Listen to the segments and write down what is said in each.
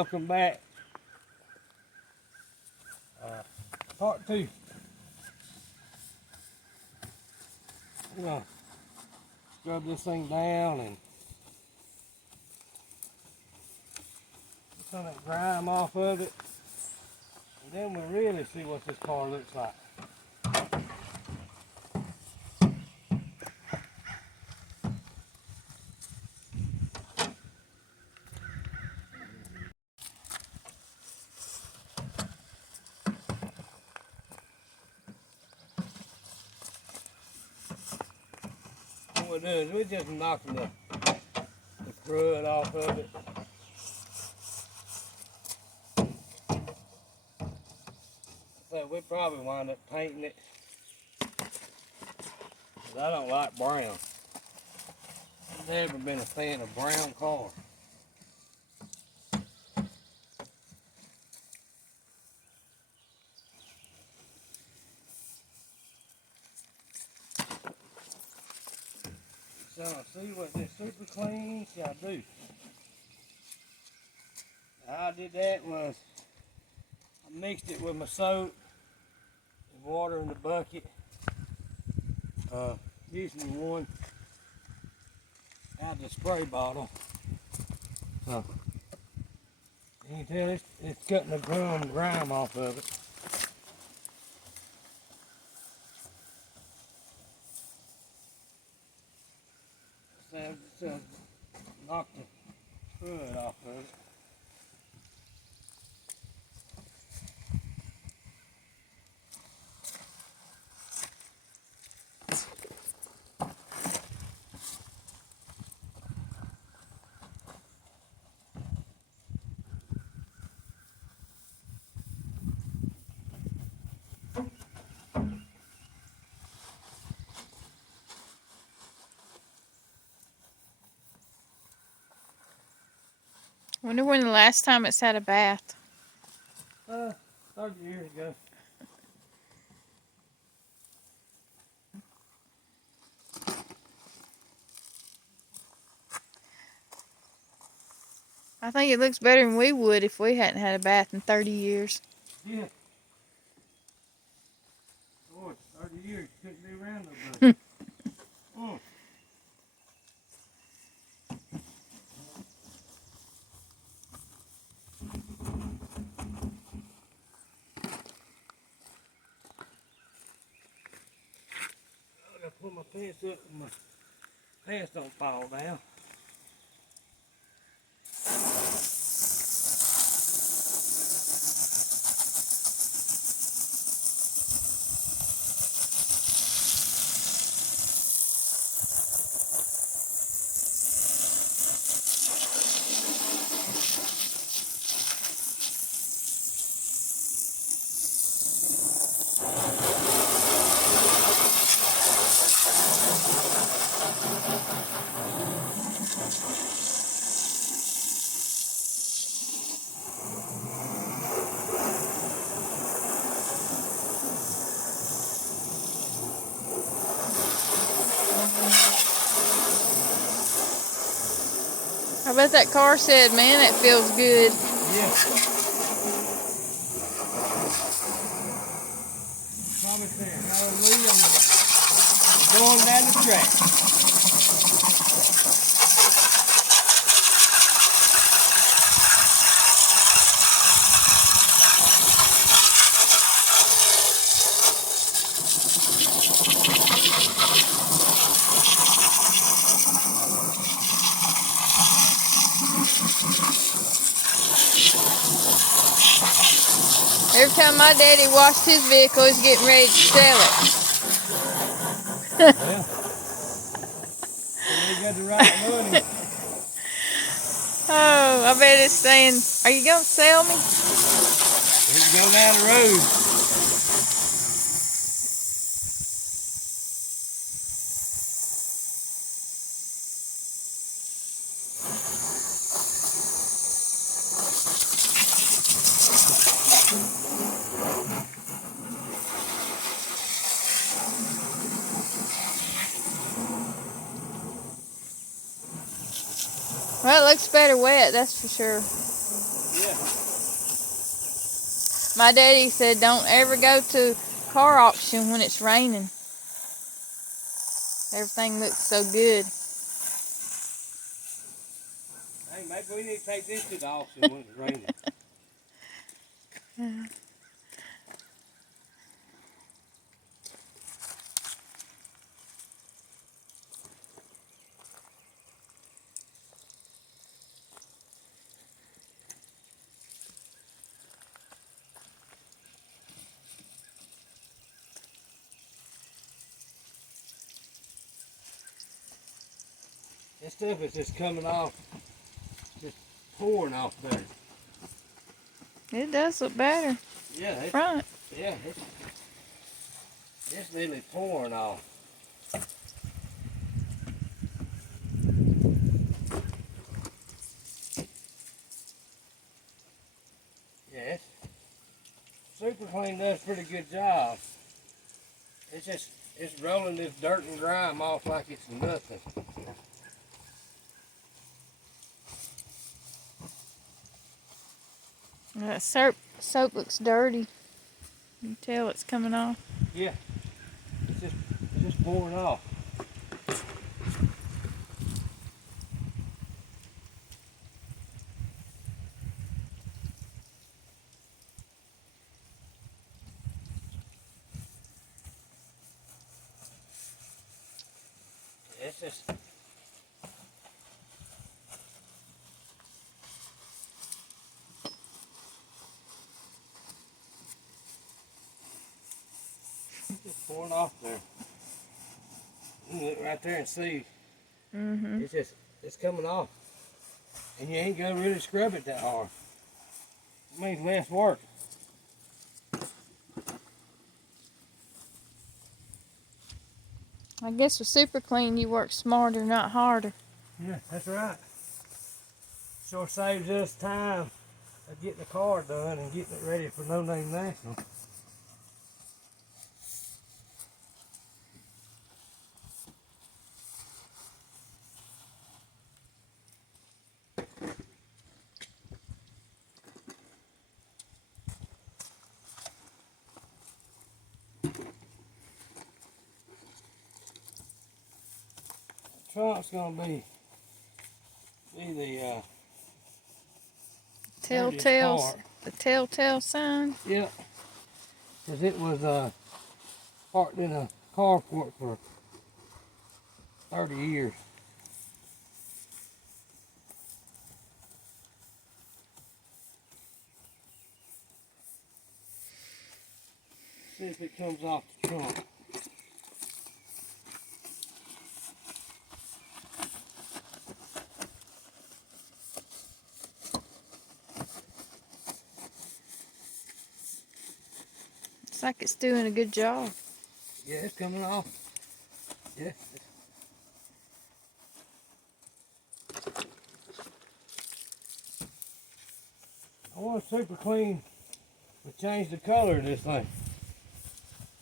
welcome back. Part 2. I'm gonna scrub this thing down and get some of that grime off of it, and then we'll really see what this car looks like. What we'll do is we're just knocking the crud off of it. So we'll probably wind up painting it, because I don't like brown. I've never been a fan of brown cars. So see what this super clean shall do. How I did that was I mixed it with my soap and water in the bucket. Usually one out of the spray bottle. So you can tell it's cutting the grime off of it. So knock the crud off of it. I wonder when the last time it's had a bath. 30 years ago. I think it looks better than we would if we hadn't had a bath in 30 years. Yeah. Boy, 30 years, couldn't be around no better. I gotta pull my pants up and my pants don't fall down. I bet that car said, man, that feels good. Yeah. Probably saying, hallelujah, I'm going down the track. Every time my daddy washed his vehicle, he's getting ready to sell it. Well, they got the right money. Oh, I bet it's saying, are you going to sell me? Let's go down the road. Well, it looks better wet, that's for sure. Yeah. My daddy said don't ever go to car auction when it's raining. Everything looks so good. Hey, maybe we need to take this to the auction when it's raining. This stuff is just coming off, just pouring off there. It does look better. Yeah, Front. yeah, it's literally pouring off. Yeah, Super Clean does a pretty good job. It's rolling this dirt and grime off like it's nothing. That soap looks dirty. You can tell it's coming off. Yeah, it's just pouring off. It's just pouring off there. You can look right there and see. It's coming off. And you ain't gonna really scrub it that hard. It means less work. I guess with Super Clean you work smarter, not harder. Yeah, that's right. Sure saves us time of getting the car done and getting it ready for No Name National. Trunk's gonna be the the telltale sign. Yeah, because it was parked in a carport for 30 years. See if it comes off the trunk. Looks like it's doing a good job. Yeah, it's coming off. Yeah. I want Super Clean to change the color of this thing.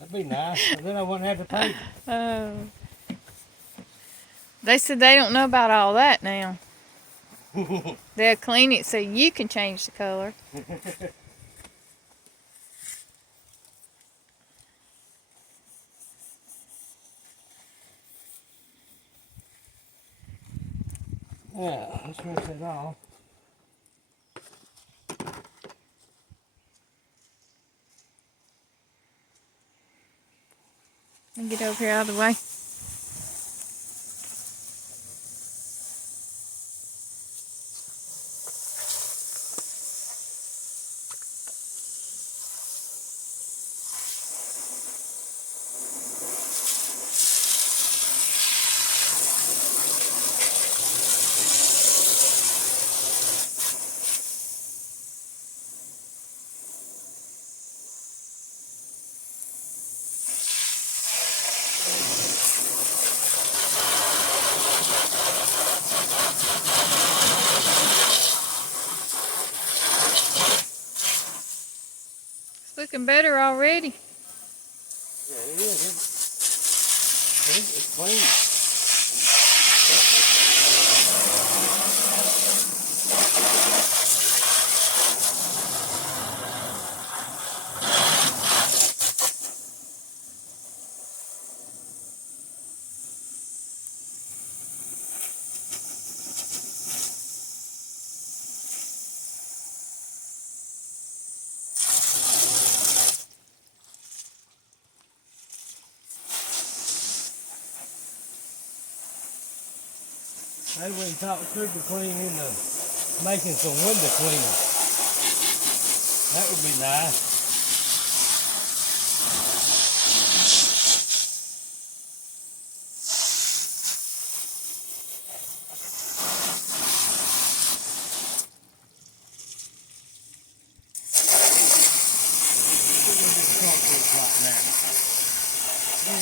That'd be nice, and then I wouldn't have to paint it. Oh. They said they don't know about all that now. They'll clean it so you can change the color. Yeah, let's rinse it off. And get over here out of the way. It's looking better already. Yeah, it is. It's clean. Maybe we can talk super clean into making some window cleaner. That would be nice.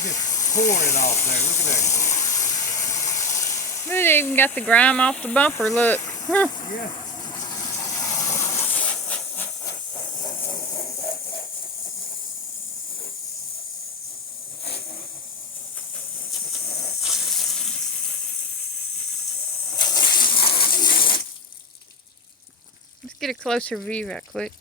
Just pour it off there. Look at there. It even got the grime off the bumper, look. Huh. Yeah. Let's get a closer view right quick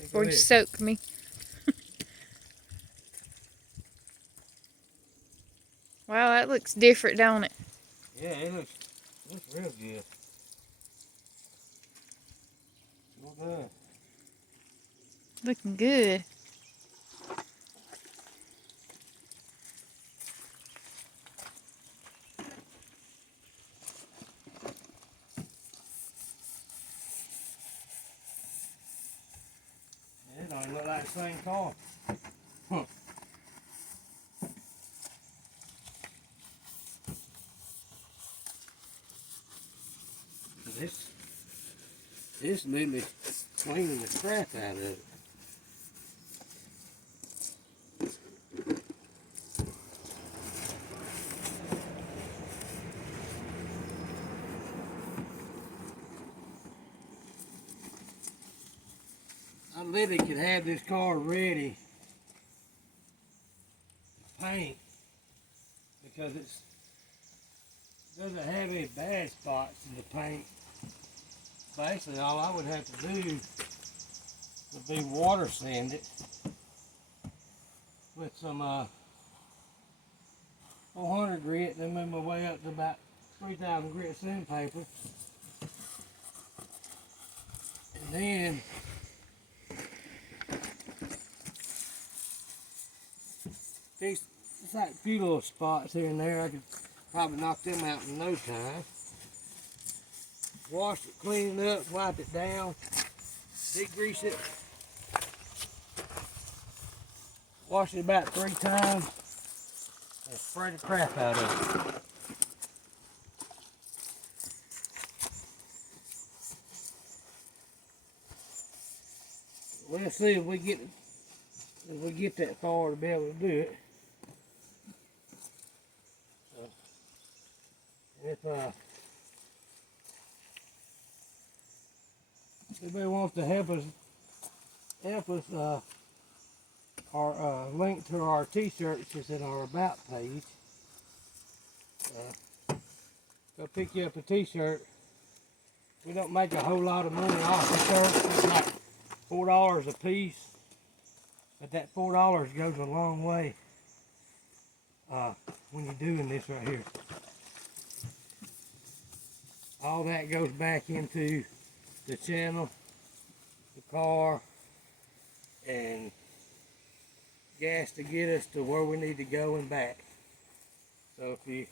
before you ahead. soak me. Wow, that looks different, don't it? Yeah, it looks real good. Real good. Looking good. It don't look like the same car. Huh. This literally cleaning the crap out of it. I literally could have this car ready to paint because it doesn't have any bad spots in the paint. Basically, all I would have to do would be water sand it with some 400 grit, then move my way up to about 3,000 grit sandpaper. And then there's like a few little spots here and there. I could probably knock them out in no time. Wash it, clean it up, wipe it down, degrease it. Wash it about 3 times and spray the crap out of it. We'll see if we get that far to be able to do it. If anybody wants to help us, our link to our t-shirts is in our about page. Go pick you up a t-shirt. We don't make a whole lot of money off the shirts. It's like $4 a piece, but that $4 goes a long way when you're doing this right here. All that goes back into the channel, the car, and gas to get us to where we need to go and back. So if you